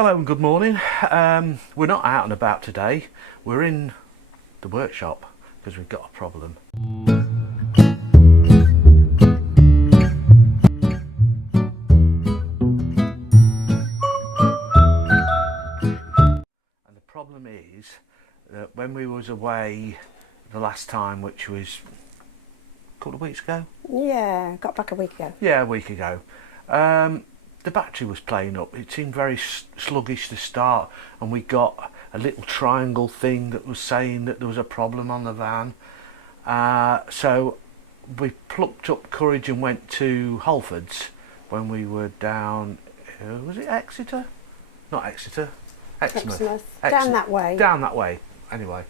Hello and good morning. We're not out and about today. We're in the workshop because we've got a problem. And the problem is that when we was away the last time, which was a couple of weeks ago? Yeah, got back a week ago. Yeah, a week ago. The battery was playing up. It seemed very sluggish to start, and we got a little triangle thing that was saying that there was a problem on the van. So we plucked up courage and went to Halfords when we were down, was it Exeter? Not Exeter, Exmouth. Down that way. Down that way, anyway,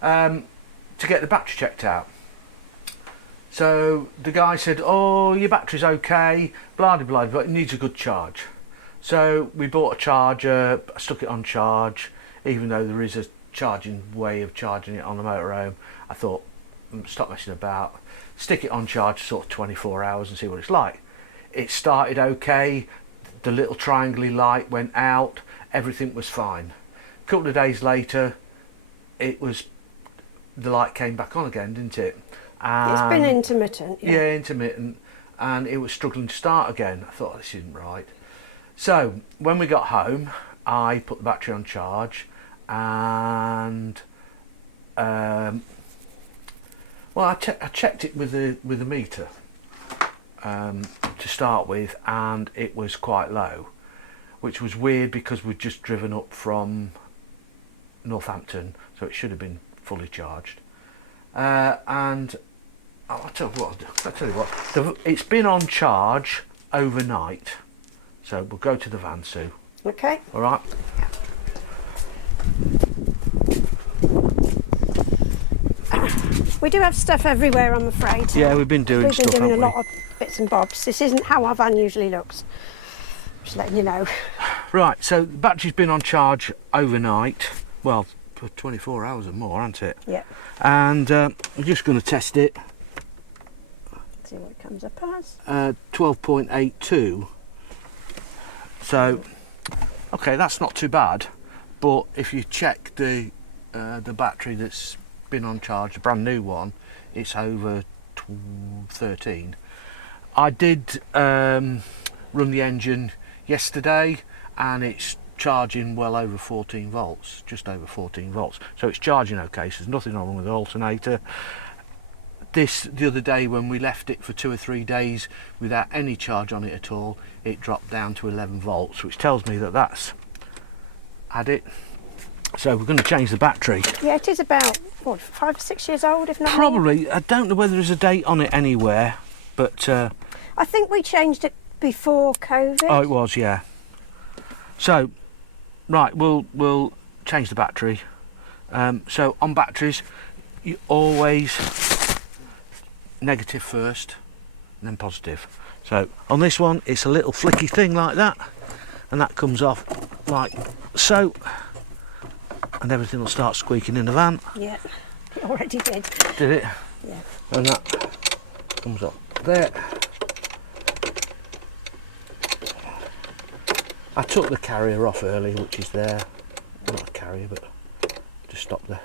to get the battery checked out. So the guy said, oh, your battery's okay, blah, blah, blah, but it needs a good charge. So we bought a charger, stuck it on charge, even though there is a charging way of charging it on the motorhome. I thought, stop messing about, stick it on charge for sort of 24 hours and see what it's like. It started okay, the little triangle light went out, everything was fine. A couple of days later, the light came back on again, didn't it? It's been intermittent. Yeah, intermittent, and it was struggling to start again. I thought, this isn't right. So when we got home, I put the battery on charge, and well, I checked it with the meter to start with, and it was quite low, which was weird because we'd just driven up from Northampton, so it should have been fully charged. And I'll tell you what, it's been on charge overnight, so we'll go to the van, Sue. Okay. All right. We do have stuff everywhere, I'm afraid. Yeah, we've been doing stuff. We've been doing a lot of bits and bobs. This isn't how our van usually looks. Just letting you know. Right, so the battery's been on charge overnight. Well, for 24 hours or more, hasn't it? Yeah. And I'm just going to test it. See what it comes up as. 12.82. So, okay, that's not too bad. But if you check the battery that's been on charge, the brand new one, it's over 13. I did run the engine yesterday, and it's charging well over 14 volts, just over 14 volts, so it's charging okay, so there's nothing wrong with the alternator. The other day when we left it for 2 or 3 days without any charge on it at all, it dropped down to 11 volts, which tells me that that's had it. So we're going to change the battery. Yeah, it is about, what, 5 or 6 years old, if not probably more. I don't know whether there's a date on it anywhere, but I think we changed it before COVID. Oh, it was, yeah. So right, we'll change the battery. So on batteries, you always negative first, and then positive. So on this one, it's a little flicky thing like that, and that comes off like so, and everything will start squeaking in the van. Yeah, it already did. Did it? Yeah. And that comes up there. I took the carrier off earlier, which is there. Not a carrier, but just stop there.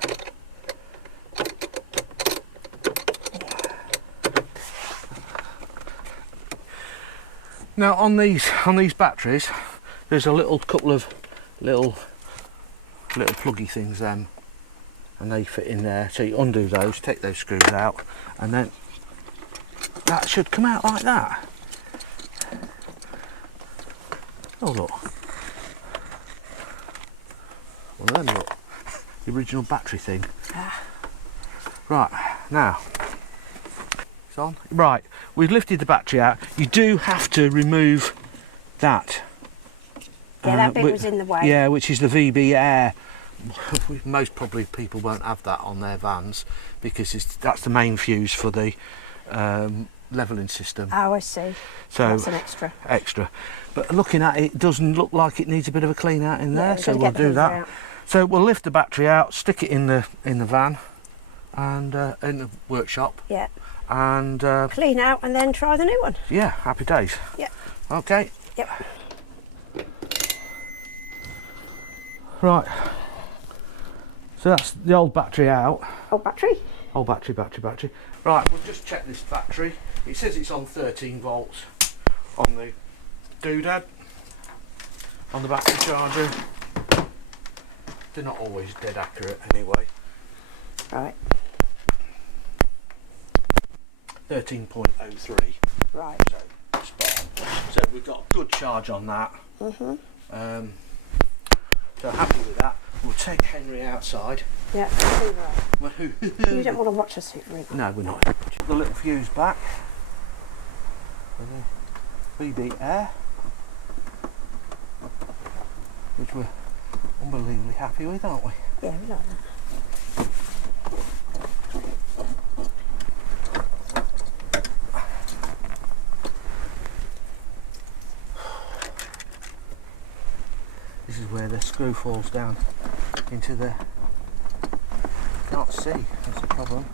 Now on these batteries, there's a couple of little pluggy things then, and they fit in there. So you undo those, take those screws out, and then that should come out like that. Oh look. Well then look. The original battery thing. Right, now. It's on. Right, we've lifted the battery out. You do have to remove that. Yeah, that bit was in the way. Yeah, which is the VB Air. Most probably people won't have that on their vans because that's the main fuse for the levelling system. Oh, I see. So that's an extra. But looking at it, it doesn't look like it needs a bit of a clean out in there, Yeah, so we'll do that. So we'll lift the battery out, stick it in the van, and in the workshop. Yeah. And clean out and then try the new one. Yeah, happy days. Yep. Okay. Yep. Right. So that's the old battery out. Old battery? Old battery. Right, we'll just check this battery. It says it's on 13 volts on the doodad, on the battery charger. They're not always dead accurate anyway. Right. 13.03. Right. So, spot on. So we've got a good charge on that. Mm-hmm. So happy with that. We'll take Henry outside. Yeah. You don't want to watch us hoovering. No, we're not. The little fuse back. VB air, which we're unbelievably happy with, aren't we? Yeah, we like that. This is where the screw falls down into the... Can't see, that's the problem.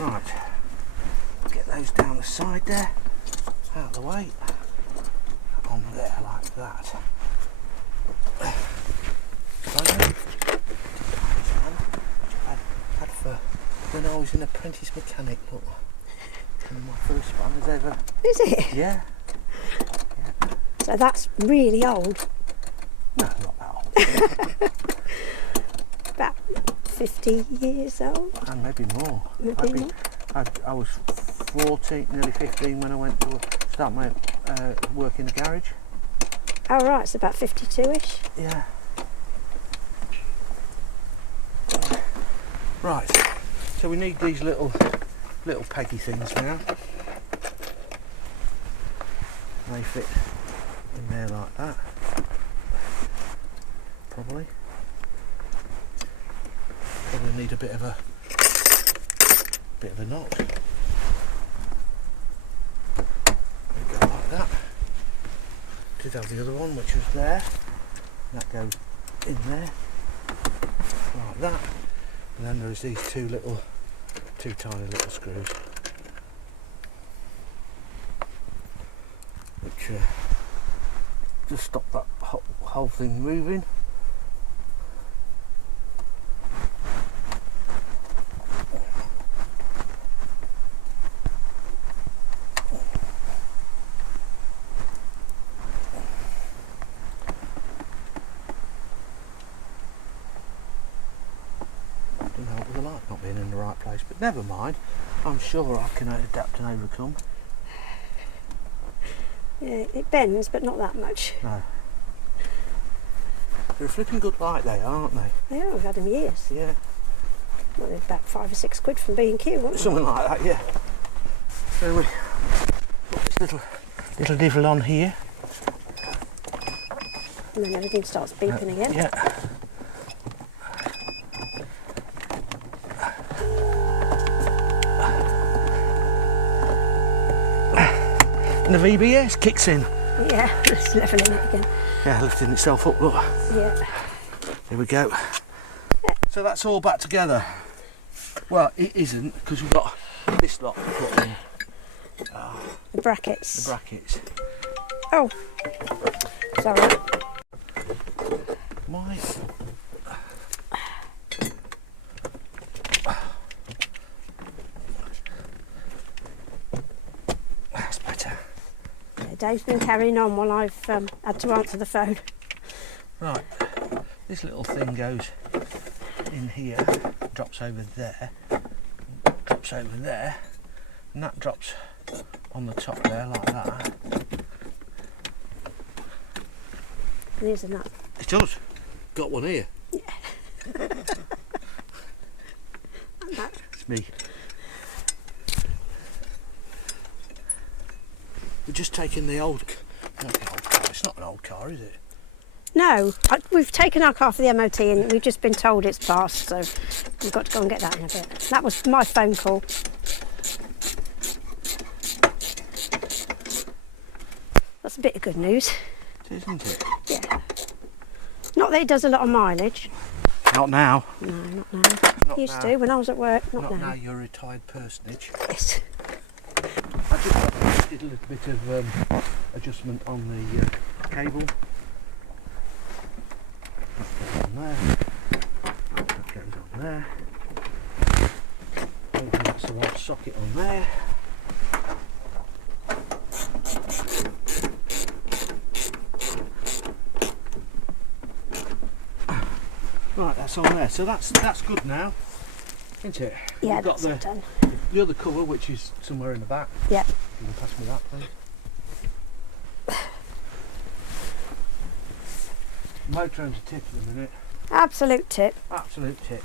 Right, get those down the side there, out of the way, on there like that. Had for when I was an apprentice mechanic, look. One of my first spanners ever. Is it? Yeah. So that's really old. No, not that old. About 50 years old. And maybe more. Maybe more. I was 14, nearly 15 when I went to start my work in the garage. Oh right, it's about 52-ish. Yeah. Right. So we need these little peggy things now. They fit in there like that. Probably need a bit of a knock. There we go, like that. Did have the other one which was there. That goes in there like that. And then there's these two tiny little screws which just stop that whole thing moving. Didn't help with the light not being in the right place, but never mind. I'm sure I can adapt and overcome. Yeah, it bends, but not that much. No. They're a flipping good light, they are, aren't they? They are, we've had them years. Yeah. Well, they're about £5 or £6 from B&Q, weren't they? Something like that, yeah. So we put this little devil on here. And then everything starts beeping again. Yeah. And the VBS kicks in. Yeah, it's levelling it again. Yeah, lifting itself up, look. Yeah. There we go. So that's all back together. Well, it isn't, because we've got this lot to put in. The brackets. The brackets. Oh, sorry. My... That's better. Yeah, Dave's been carrying on while I've had to answer the phone. Right, this little thing goes in here, drops over there, and that drops on the top there like that. And isn't that? It does. Got one here. Yeah. It's me. We're just taking the old car. It's not an old car, is it? No, we've taken our car for the MOT and we've just been told it's passed, so we've got to go and get that in a bit. That was my phone call. That's a bit of good news. It is, isn't it? Yeah. Not that it does a lot of mileage. Not now. No, not now. Not Used now. to when I was at work, not now. Now you're a retired personage. Yes. I just did a little bit of adjustment on the cable. That goes on there. That goes on there. Hopefully that's the right socket on there. Right, that's on there. So that's good now, isn't it? Yeah, We've got that's done. the other cover, which is somewhere in the back. Yeah. You can pass me that, please. Motorhome's a tip in a minute. Absolute tip, Absolute tip.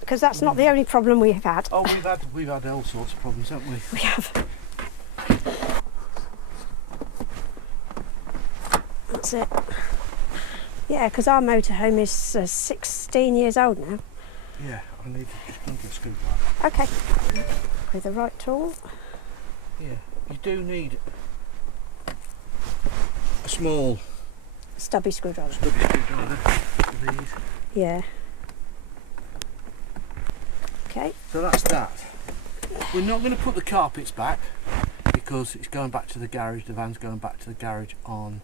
because that's not the only problem we've had. Oh, we've had all sorts of problems, haven't we? We have. That's it. Yeah, because our motorhome is 16 years old now. Yeah, I need to just go and get a screwdriver. Okay. With the right tool. Yeah, you do need a small Stubby screwdriver. screwdriver for these. Yeah. Okay. So that's that. We're not going to put the carpets back because it's going back to the garage. The van's going back to the garage on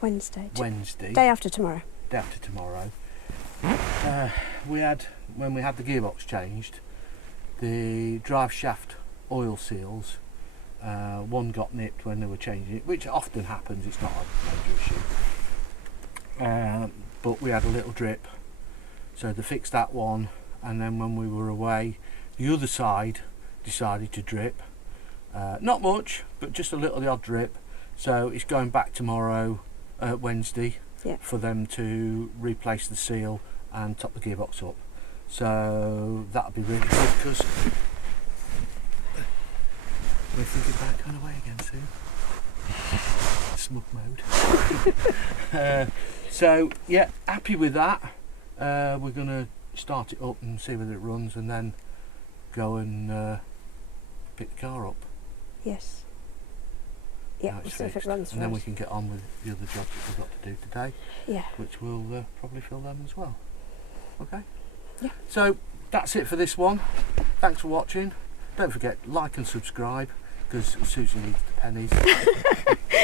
Wednesday. Wednesday. Day after tomorrow. Day after tomorrow. When we had the gearbox changed, the drive shaft oil seals, one got nipped when they were changing it, which often happens. It's not a major issue. But we had a little drip, so they fixed that one, and then when we were away, the other side decided to drip. Not much, but just a little, the odd drip. So it's going back tomorrow, Wednesday, Yeah. for them to replace the seal and top the gearbox up. So that'll be really good because we're thinking about going away again soon. Smug mode. So yeah, happy with that. We're going to start it up and see whether it runs, and then go and pick the car up. Yes. Yeah, Now we'll it's see if it fixed. runs for and then us. we can get on with the other jobs that we've got to do today, Yeah. which will probably fill them as well. Okay? Yeah. So that's it for this one. Thanks for watching. Don't forget, like and subscribe, because Susan needs the pennies.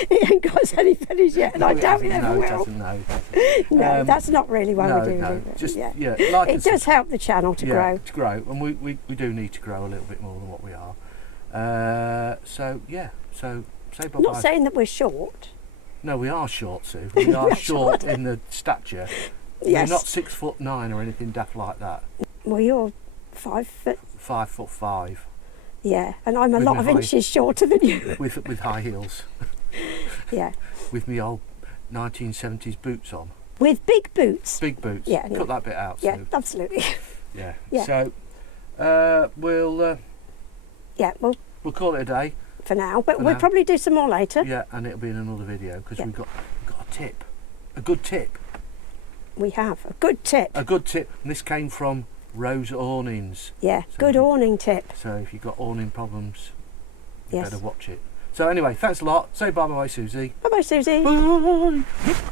He ain't got us any pennies yet, and I No, it doubt he hasn't. ever No, it will. doesn't. No, it doesn't. No, that's not really why no, we're doing no, it. just Yeah. like and It does help the channel to grow. to grow, and we do need to grow a little bit more than what we are. So yeah, so say bye I'm bye. not saying that we're short. No, we are short, Sue. We are short in the stature. Yes. We're not 6'9" or anything daft like that. Well, you're 5 foot. 5'5" Yeah, and I'm a With lot my of height. inches shorter than you. with high heels, Yeah. with me old 1970s boots on. With big boots. Big boots. Yeah, yeah. Cut that bit out, Yeah, Sue. absolutely. Yeah. Yeah. So we'll Yeah, well, call it a day. for now, but For we'll now. probably do some more later. Yeah, and it'll be in another video because Yeah. we've got a tip, a good tip, We have a good tip. and this came from Rose Awnings. Yeah, So good you- awning tip. So if you've got awning problems, you Yes. better watch it. So anyway, thanks a lot. Say bye bye, Susie. Bye bye, Susie. Bye.